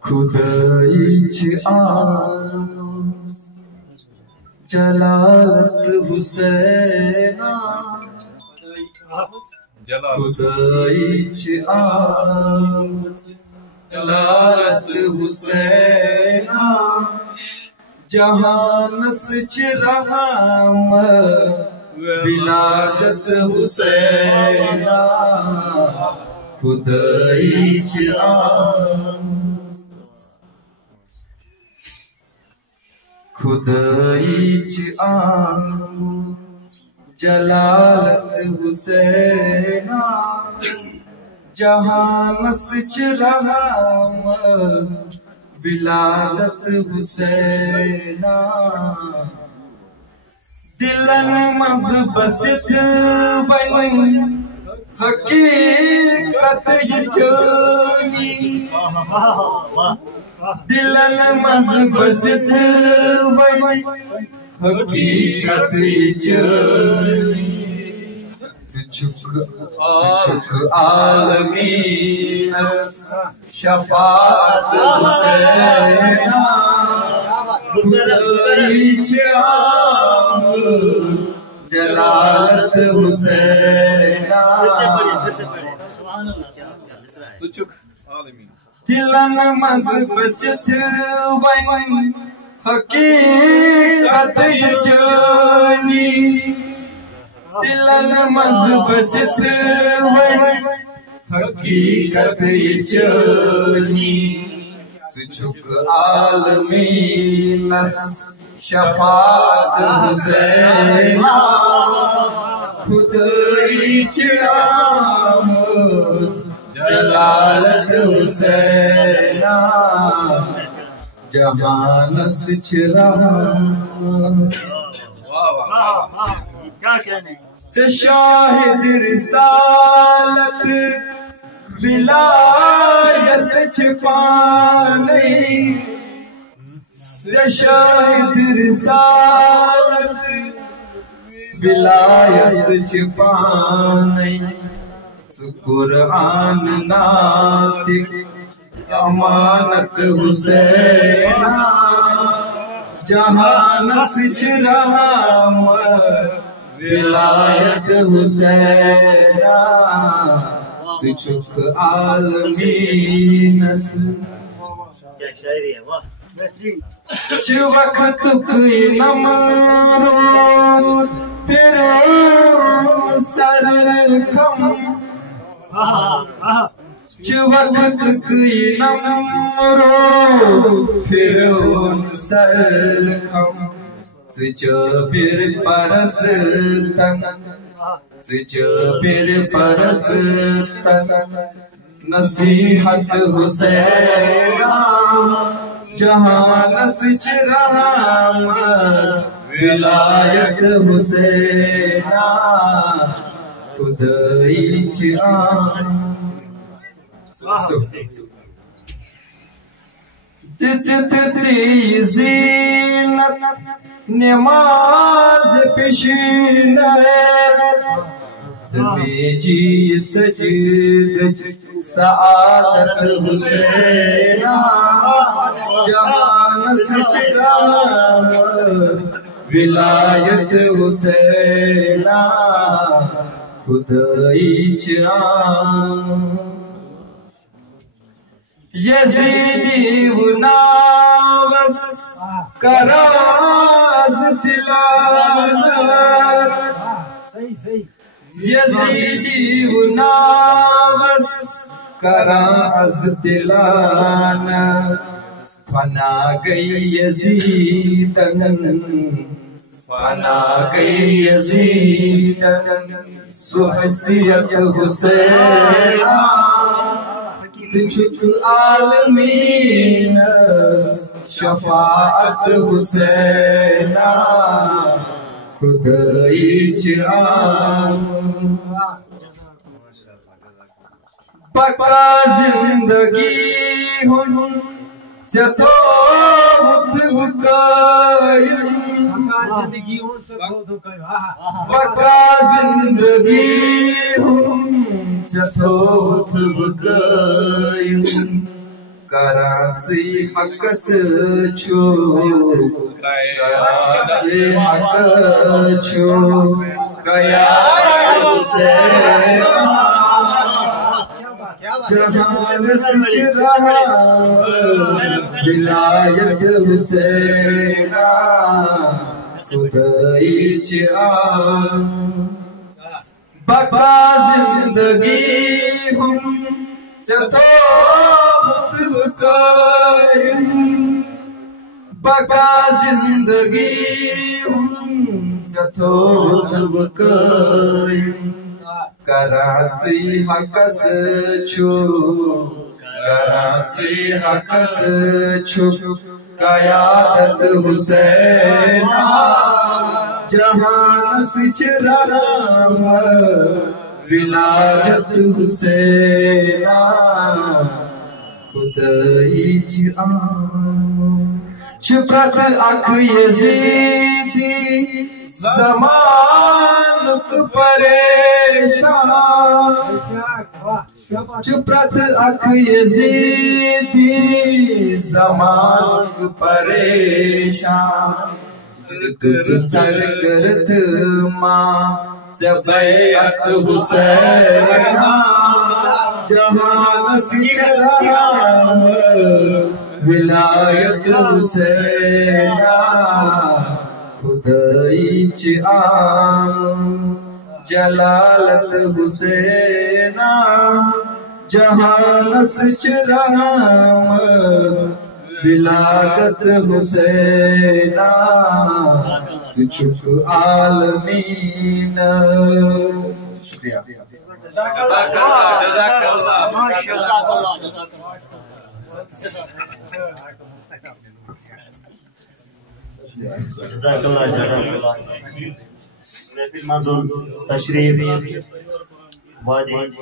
خدایچ جلالت حسینا خدایچ جلالت حسینا جہانس چرہم ولادت حسینا خدایچ خدایچ جلالت حسینا جہانس چرہم ولادت حسینا دلن مز بست بن حقیقت یچونی دلن مز بست بن حقیقت یچونی چک عالمین شفاعت حسینا خدایچ جلالت حسینا دلن مز بست بن حقیقت یچونی دلن مز بست بن حقیقت یچونی چک عالمین شفاعت حسینا خدایچ جلالت حسینا جہانس چرہم شاہد رسالت ولایت چھپانی شاہد رسالت ولایت چھپانی قرآن ناطق امانت حسینا جہانس چرہم ولایت حسینا چک عالمین چ وقت کوئی نمرود پھر سر کم چ وقت کوئی نمرود پھر سر کم جابر پرستن جابر پرستن نصیحت حسینا جہانس چرہم ولایت حسینا خدایچ تتی زینت نماز پیشینت بیجی سجد سعادت حسینا جہانس چرہم ولایت حسینا خدایچ یزیدی و ناوس کراز دلانت یزیدی و ناوس کراز دلانت فنا گئی یزیدن فنا گئی یزیدن سحسیت حسینا چک عالمین شفاعت حسینا خدایچ پکا زندگی ہن چتوت وقائم پکا زندگی ہن چتوت وقائم Karachi hakas chu Karachi hakas chu Kaya Hussain Jahan sechra Vilayat Hussaina Khudai chi'an Baka zindagi hum Jato Mutbakayin Baka zindagi hum Jato Mutbakayin Karachi hakas chu Karachi hakas chu Qayadat Hussaina Jahan sechra Vilayat Hussaina Khudai chi'an Chuprat akh Yazidi Zamanuk pareshan Chuprat akh Yazidi Zamanuk pareshan Tud sarkarat ma Jabayat Hussaina Jahan sechra Vilayat Hussaina Khudai chi'an Jalalat Hussaina Jahan sechra Vilayat Hussaina Chuk Alameen Shukriya Jazakallah محفل منظور تشریف وادی